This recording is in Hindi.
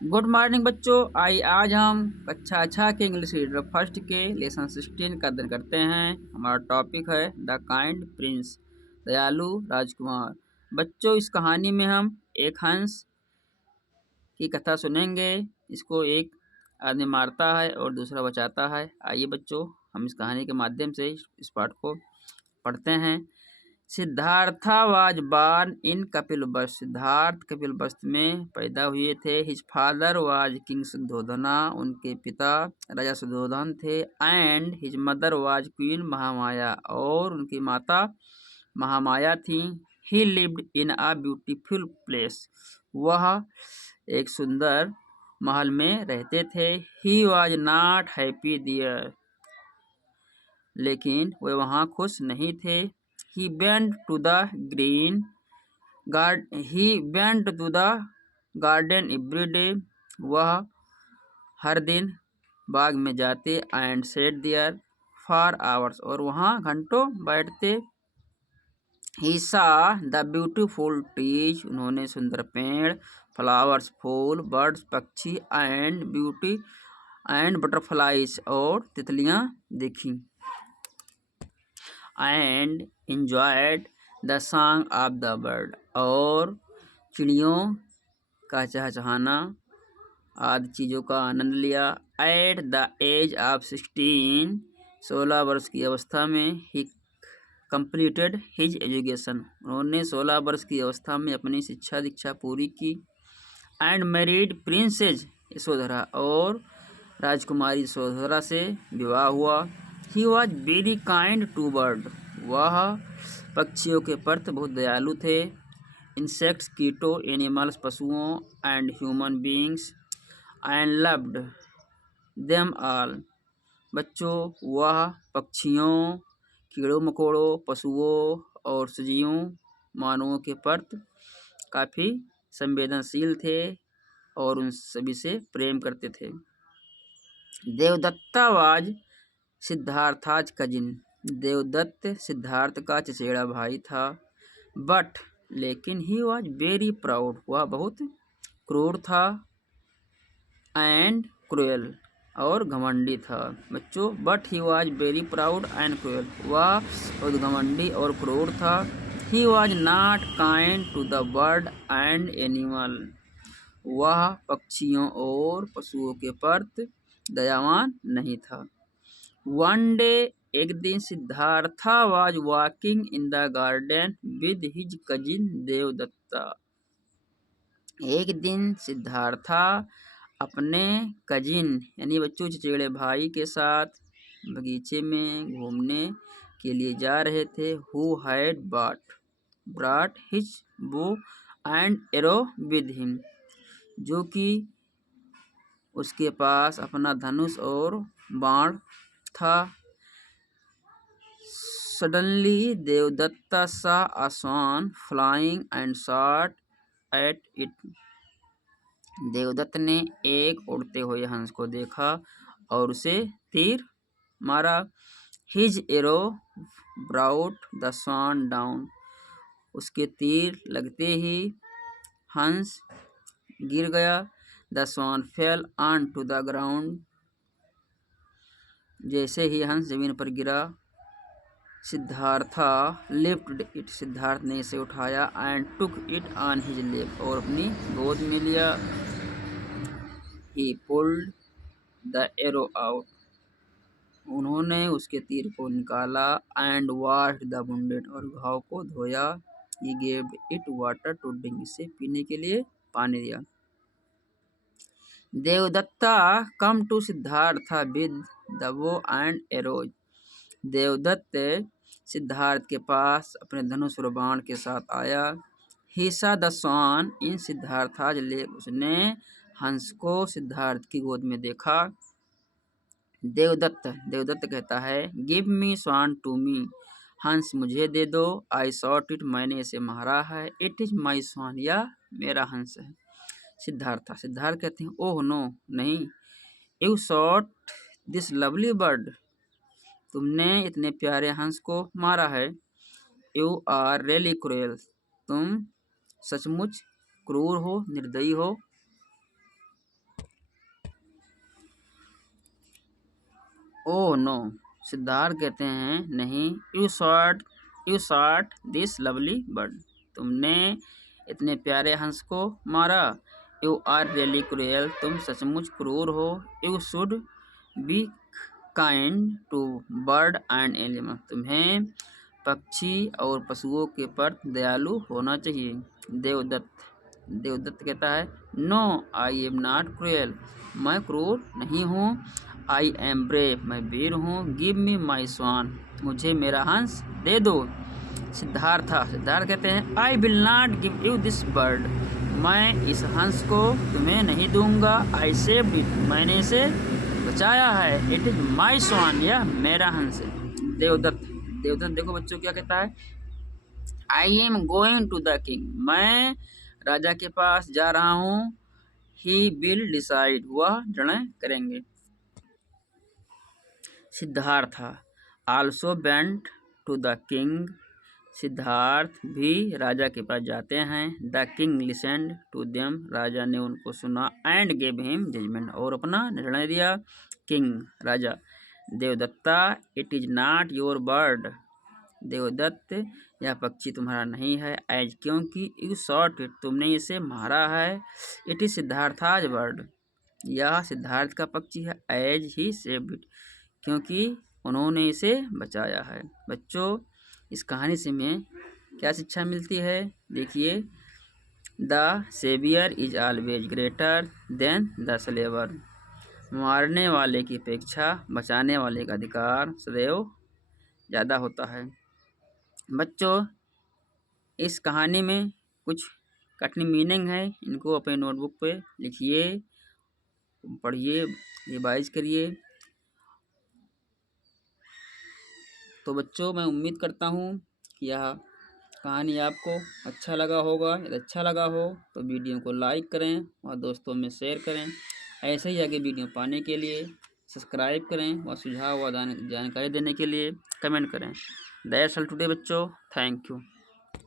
गुड मॉर्निंग बच्चों। आज हम कक्षा 6 के इंग्लिश रीडर फर्स्ट के लेसन 16 का अध्ययन करते हैं। हमारा टॉपिक है द काइंड प्रिंस, दयालु राजकुमार। बच्चों, इस कहानी में हम एक हंस की कथा सुनेंगे। इसको एक आदमी मारता है और दूसरा बचाता है। आइए बच्चों, हम इस कहानी के माध्यम से इस पाठ को पढ़ते हैं। Siddhartha was born in Kapilavastu. Siddhartha Kapilavastu में पैदा हुए थे। His father was king Suddhodana. उनके पिता राजा सुद्धोधन थे। And his mother was queen Mahamaya. और उनकी माता महामाया थी। He lived in a beautiful place. वह एक सुंदर महल में रहते थे। He was not happy there. लेकिन वे वहाँ खुश नहीं थे। He went to the garden every day. वह हर दिन बाग में जाते and sat there for hours. और वहाँ घंटों बैठते। He saw the beautiful trees. उन्होंने सुंदर पेड़, flowers फूल, birds पक्षी and butterflies और तितलियाँ देखी। And enjoyed the song of the bird. और चिड़ियों का चहचहाना आदि चीज़ों का आनंद लिया। At the age of 16, 16 वर्ष की अवस्था में he completed his education. उन्होंने 16 वर्ष की अवस्था में अपनी शिक्षा दीक्षा पूरी की। And married princess Yashodhara. और राजकुमारी यशोधरा से विवाह हुआ। He was very kind to bird. वह पक्षियों के प्रति बहुत दयालु थे। Insects कीटों, एनिमल्स पशुओं, and human beings, and loved them all. बच्चों, वह पक्षियों, कीड़ों मकोड़ों, पशुओं और सजीवों मानवों के प्रति काफ़ी संवेदनशील थे और उन सभी से प्रेम करते थे। Devadatta was Siddhartha's cousin. देवदत्त सिद्धार्थ का चचेरा भाई था। बट लेकिन ही वॉज वेरी प्राउड। वह बहुत क्रूर था। एंड क्रूएल और घमंडी था। बच्चों, but he was very proud and cruel. वह बहुत घमंडी और क्रूर था। He was not kind to the bird and animal. वह पक्षियों और पशुओं के प्रति दयावान नहीं था। वन डे एक दिन Siddhartha was walking in the garden with his cousin Devdatta. एक दिन सिद्धार्था अपने कजिन यानी बच्चों चचेरे भाई के साथ बगीचे में घूमने के लिए जा रहे थे। Who had brought his bow and arrow with him. जो कि उसके पास अपना धनुष और बाण था। Suddenly Devdatta saw a swan flying and shot at it. Devdutt ने एक उड़ते हुए हंस को देखा और उसे तीर मारा। His arrow brought the swan down. उसके तीर लगते ही हंस गिर गया। The swan fell onto the ground. जैसे ही हंस जमीन पर गिरा, सिद्धार्था लिफ्टेड इट। सिद्धार्थ ने इसे उठाया। And took it on his lap. और अपनी गोद में लिया। He pulled the arrow out. उन्होंने उसके तीर को निकाला। And washed the wounded. और घाव को धोया। He gave it water to drink. इसे पीने के लिए पानी दिया। Devadatta come to Siddhartha with the bow and arrows. Devadatta Siddharth के पास अपने धनुष और बाण के साथ आया। ही सॉ द स्वान इन सिद्धार्थाज लेप। उसने हंस को सिद्धार्थ की गोद में देखा। देवदत्त कहता है, give me swan to me. हंस मुझे दे दो। I shot it. मैंने इसे मारा है। It is my swan. यह मेरा हंस है। सिद्धार्थ कहते हैं, ओह नो, नहीं। You shot this lovely bird. तुमने इतने प्यारे हंस को मारा है। You are really cruel. तुम सचमुच क्रूर हो, निर्दयी हो। ओह नो, सिद्धार्थ कहते हैं नहीं, you shot this lovely bird, तुमने इतने प्यारे हंस को मारा। यू आर रियली क्रूएल, तुम सचमुच क्रूर हो। You should be kind to bird and animal, तुम्हें पक्षी और पशुओं के प्रति दयालु होना चाहिए। देवदत्त कहता है no, I am not cruel, मैं क्रूर नहीं हूँ। आई एम ब्रेव, मैं वीर हूँ। गिव मी माई स्वान, मुझे मेरा हंस दे दो। सिद्धार्थ कहते हैं I will not give you this bird, मैं इस हंस को तुम्हें नहीं दूंगा। आई सेव्ड इट, मैंने इसे बचाया है। इट इज माई स्वान, यह मेरा हंस है। देवदत्त देखो बच्चों क्या कहता है, I am going to the king, मैं राजा के पास जा रहा हूँ। ही विल डिसाइड, वह निर्णय करेंगे। Siddhartha also went to the king, Siddhartha भी राजा के पास जाते हैं। The king listened to them, राजा ने उनको सुना। एंड गेव हिम जजमेंट, और अपना निर्णय दिया। किंग राजा, Devadatta it is not your bird, Devadatta यह पक्षी तुम्हारा नहीं है। एज, क्योंकि यू शॉट इट, तुमने इसे मारा है। इट इज सिद्धार्थाज बर्ड, यह सिद्धार्थ का पक्षी है। एज ही सेव्ड इट, क्योंकि उन्होंने इसे बचाया है। बच्चों इस कहानी से हमें क्या शिक्षा मिलती है, देखिए, the saviour is always greater than the slayer, मारने वाले की अपेक्षा बचाने वाले का अधिकार सदैव ज़्यादा होता है। बच्चों इस कहानी में कुछ कठिन मीनिंग है, इनको अपने नोटबुक पे लिखिए, पढ़िए, रिवाइज करिए। तो बच्चों मैं उम्मीद करता हूँ कि यह कहानी आपको अच्छा लगा होगा। यदि अच्छा लगा हो तो वीडियो को लाइक करें और दोस्तों में शेयर करें। ऐसे ही आगे वीडियो पाने के लिए सब्सक्राइब करें और सुझाव व जानकारी देने के लिए कमेंट करें। दैट्स ऑल टुडे बच्चों, थैंक यू।